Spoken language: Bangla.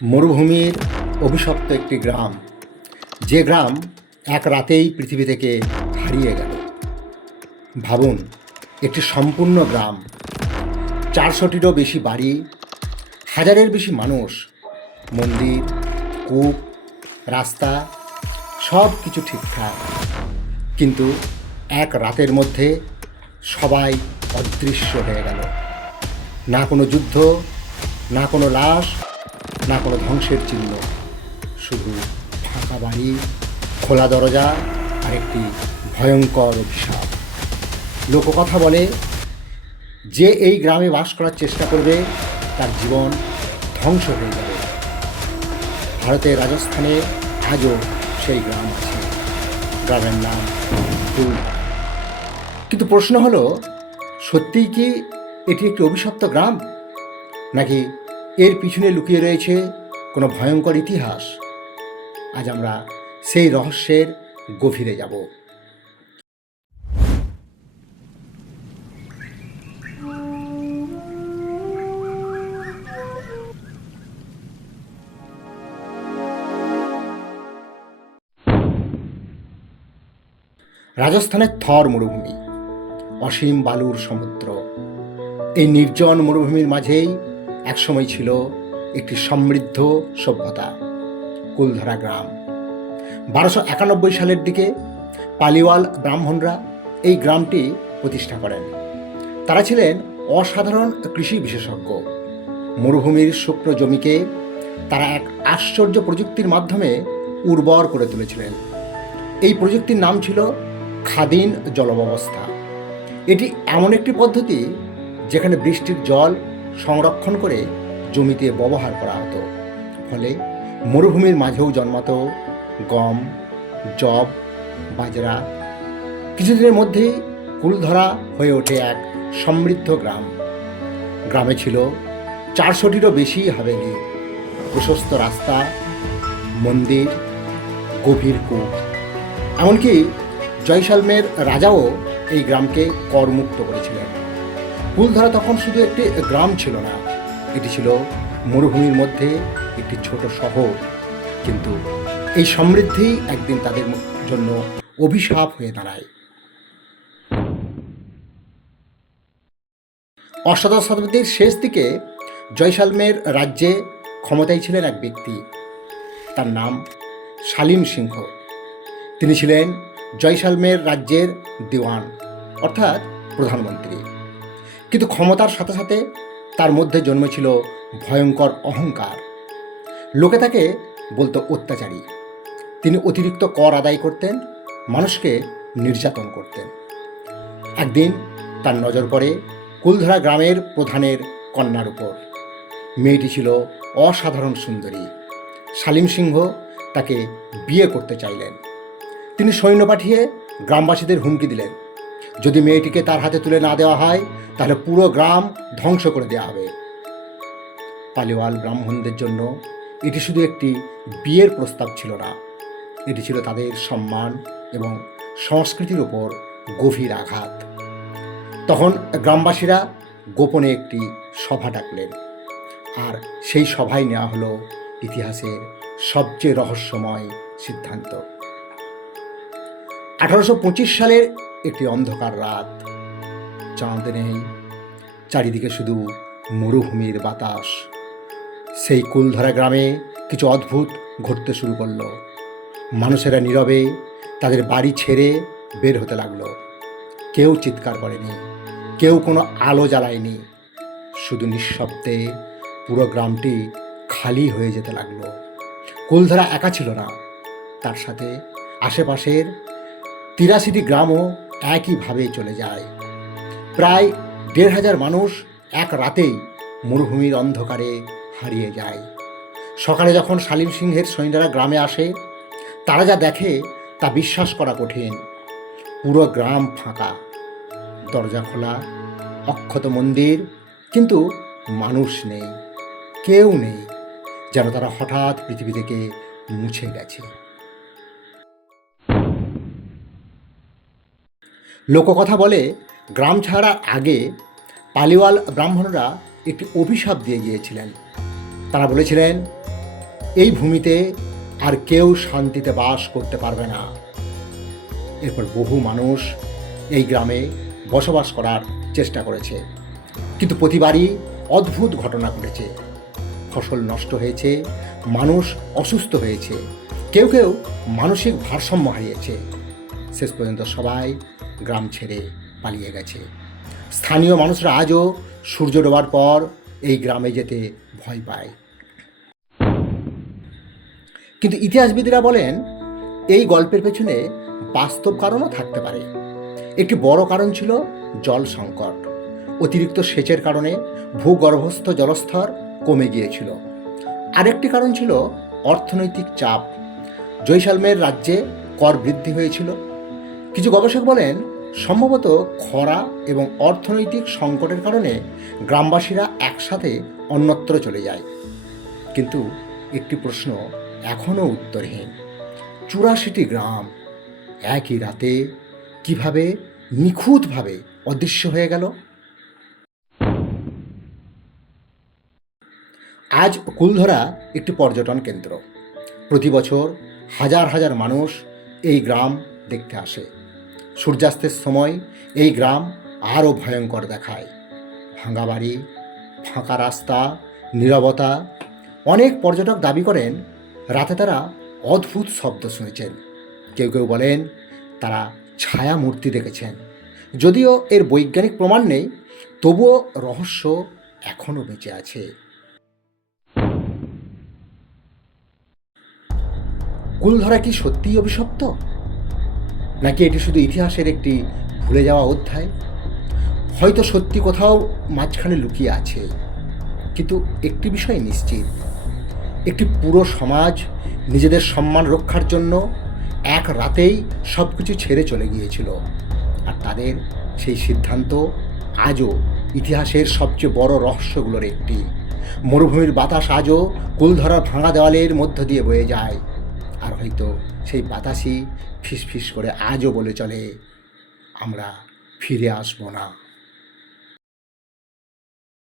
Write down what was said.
মরুভূমির অভিশপ্ত একটি গ্রাম, যে গ্রাম এক রাতেই পৃথিবী থেকে হারিয়ে গেল। ভাবুন, একটি সম্পূর্ণ গ্রাম, 400টিরও বেশি বাড়ি, হাজারের বেশি মানুষ, মন্দির, কূপ, রাস্তা, সব কিছু ঠিকঠাক। কিন্তু এক রাতের মধ্যে সবাই অদৃশ্য হয়ে গেল। না কোনো যুদ্ধ, না কোনো লাশ, না কোনো ধ্বংসের চিহ্ন, শুধু ফাঁকা বাড়ি, খোলা দরজা আর একটি ভয়ঙ্কর অভিশাপ। লোককথা বলে, যে এই গ্রামে বাস করার চেষ্টা করবে তার জীবন ধ্বংস হয়ে যাবে। ভারতের রাজস্থানে আজও সেই গ্রাম আছে। গ্রামের নাম কুলধারা। কিন্তু প্রশ্ন হলো, সত্যিই কি এটি একটি অভিশপ্ত গ্রাম, নাকি এর পিছনে লুকিয়ে রয়েছে কোনো ভয়ঙ্কর ইতিহাস? আজ আমরা সেই রহস্যের গভীরে যাব। রাজস্থানের থর মরুভূমি, অসীম বালুর সমুদ্র। এই নির্জন মরুভূমির মাঝেই একসময় ছিল একটি সমৃদ্ধ সভ্যতা, কুলধারা গ্রাম। 1291 সালের দিকে পালিওয়াল ব্রাহ্মণরা এই গ্রামটি প্রতিষ্ঠা করেন। তারা ছিলেন অসাধারণ কৃষি বিশেষজ্ঞ। মরুভূমির শুকনো জমিকে তারা এক আশ্চর্য প্রযুক্তির মাধ্যমে উর্বর করে তুলেছিলেন। এই প্রযুক্তির নাম ছিল খাদিন জলব্যবস্থা। এটি এমন একটি পদ্ধতি যেখানে বৃষ্টির জল সংরক্ষণ করে জমিতে ব্যবহার করা হতো। ফলে মরুভূমির মাঝেও জন্মাতো গম, যব, বাজরা। কিছুদিনের মধ্যেই কুলধারা হয়ে ওঠে এক সমৃদ্ধ গ্রাম। গ্রামে ছিল 400টিরও বেশি হাভেলি, প্রশস্ত রাস্তা, মন্দির, গভীর কূপ। এমনকি জয়সালমের রাজাও এই গ্রামকে করমুক্ত করেছিলেন। কুলধারা তখন শুধু একটি গ্রাম ছিল না, এটি ছিল মরুভূমির মধ্যে একটি ছোট শহর। কিন্তু এই সমৃদ্ধি একদিন তাদের জন্য অভিশাপ হয়ে দাঁড়ায়। অষ্টাদশ শতাব্দীর শেষ দিকে জয়সালমের রাজ্যে ক্ষমতায় ছিলেন এক ব্যক্তি, তার নাম শালিম সিংহ। তিনি ছিলেন জয়সালমের রাজ্যের দিওয়ান, অর্থাৎ প্রধানমন্ত্রী। কিন্তু ক্ষমতার সাথে সাথে তার মধ্যে জন্মেছিল ভয়ঙ্কর অহংকার। লোকে তাকে বলতো অত্যাচারী। তিনি অতিরিক্ত কর আদায় করতেন, মানুষকে নির্যাতন করতেন। একদিন তার নজর পড়ে কুলধারা গ্রামের প্রধানের কন্যার উপর। মেয়েটি ছিল অসাধারণ সুন্দরী। শালিম সিংহ তাকে বিয়ে করতে চাইলেন। তিনি সৈন্য পাঠিয়ে গ্রামবাসীদের হুমকি দিলেন, যদি মেয়েটিকে তার হাতে তুলে না দেওয়া হয় তাহলে পুরো গ্রাম ধ্বংস করে দেওয়া হবে। পালিওয়াল ব্রাহ্মণদের জন্য এটি শুধু একটি বিয়ের প্রস্তাব ছিল না, এটি ছিল তাদের সম্মান এবং সংস্কৃতির উপর গভীর আঘাত। তখন গ্রামবাসীরা গোপনে একটি সভা ডাকলেন, আর সেই সভায় নেওয়া হলো ইতিহাসের সবচেয়ে রহস্যময় সিদ্ধান্ত। 1825 সালের একটি অন্ধকার রাত, চাঁদ নেই, চারিদিকে শুধু মরুভূমির বাতাস। সেই কুলধারা গ্রামে কিছু অদ্ভুত ঘটতে শুরু করলো। মানুষেরা নীরবে তাদের বাড়ি ছেড়ে বের হতে লাগলো। কেউ চিৎকার করেনি, কেউ কোনো আলো জ্বালায়নি, শুধু নিঃশব্দে পুরো গ্রামটি খালি হয়ে যেতে লাগলো। কুলধারা একা ছিল না, তার সাথে আশেপাশের 83টি গ্রামও একইভাবে চলে যায়। প্রায় 1500 মানুষ এক রাতেই মরুভূমির অন্ধকারে হারিয়ে যায়। সকালে যখন শালিম সিংহের সৈন্যরা গ্রামে আসে, তারা যা দেখে তা বিশ্বাস করা কঠিন। পুরো গ্রাম ফাঁকা, দরজা খোলা, অক্ষত মন্দির, কিন্তু মানুষ নেই, কেউ নেই, যেন তারা হঠাৎ পৃথিবী থেকে মুছে গেছে। লোককথা বলে, গ্রাম ছাড়ার আগে পালিওয়াল ব্রাহ্মণরা একটি অভিশাপ দিয়ে গিয়েছিলেন। তারা বলেছিলেন, এই ভূমিতে আর কেউ শান্তিতে বাস করতে পারবে না। এরপর বহু মানুষ এই গ্রামে বসবাস করার চেষ্টা করেছে, কিন্তু প্রতিবারই অদ্ভুত ঘটনা ঘটেছে। ফসল নষ্ট হয়েছে, মানুষ অসুস্থ হয়েছে, কেউ কেউ মানসিক ভারসাম্য হারিয়েছে। শেষ পর্যন্ত সবাই গ্রাম ছেড়ে পালিয়ে গেছে। স্থানীয় মানুষরা আজও সূর্য ডোবার পর এই গ্রামে যেতে ভয় পায়। কিন্তু ইতিহাসবিদরা বলেন এই গল্পের পেছনে বাস্তব কারণও থাকতে পারে। একটি বড় কারণ ছিল জল সংকট। অতিরিক্ত সেচের কারণে ভূগর্ভস্থ জলস্তর কমে গিয়েছিল। আরেকটি কারণ ছিল অর্থনৈতিক চাপ। জয়সালমের রাজ্যে কর বৃদ্ধি হয়েছিল। কিছু গবেষক বলেন সম্ভবত খরা এবং অর্থনৈতিক সংকটের কারণে গ্রামবাসীরা একসাথে অন্যত্র চলে যায়। কিন্তু একটি প্রশ্ন এখনও উত্তরহীন। 84টি গ্রাম একই রাতে কিভাবে নিখুঁতভাবে অদৃশ্য হয়ে গেল? আজ কুলধরা একটি পর্যটন কেন্দ্র। প্রতি বছর হাজার হাজার মানুষ এই গ্রাম দেখতে আসে। সূর্যাস্তের সময় এই গ্রাম আরও ভয়ঙ্কর দেখায়। ভাঙা বাড়ি, ফাঁকা রাস্তা, নীরবতা। অনেক পর্যটক দাবি করেন রাতে তারা অদ্ভুত শব্দ শুনেছেন। কেউ কেউ বলেন তারা ছায়া মূর্তি দেখেছেন। যদিও এর বৈজ্ঞানিক প্রমাণ নেই, তবুও রহস্য এখনও বেঁচে আছে। কুলধরা কি সত্যিই অভিশপ্ত, নাকি এটি শুধু ইতিহাসের একটি ভুলে যাওয়া অধ্যায়? হয়তো সত্যি কোথাও মাঝখানে লুকিয়ে আছে। কিন্তু একটি বিষয় নিশ্চিত, একটি পুরো সমাজ নিজেদের সম্মান রক্ষার জন্য এক রাতেই সব কিছু ছেড়ে চলে গিয়েছিল। আর তাদের সেই সিদ্ধান্ত আজও ইতিহাসের সবচেয়ে বড় রহস্যগুলোর একটি। মরুভূমির বাতাস আজও কুলধরার ভাঙা দেওয়ালের মধ্য দিয়ে বয়ে যায়। আর হয়তো সেই বাতাসই ফিসফিস করে আজও বলে চলে, আমরা ফিরে আসবো না।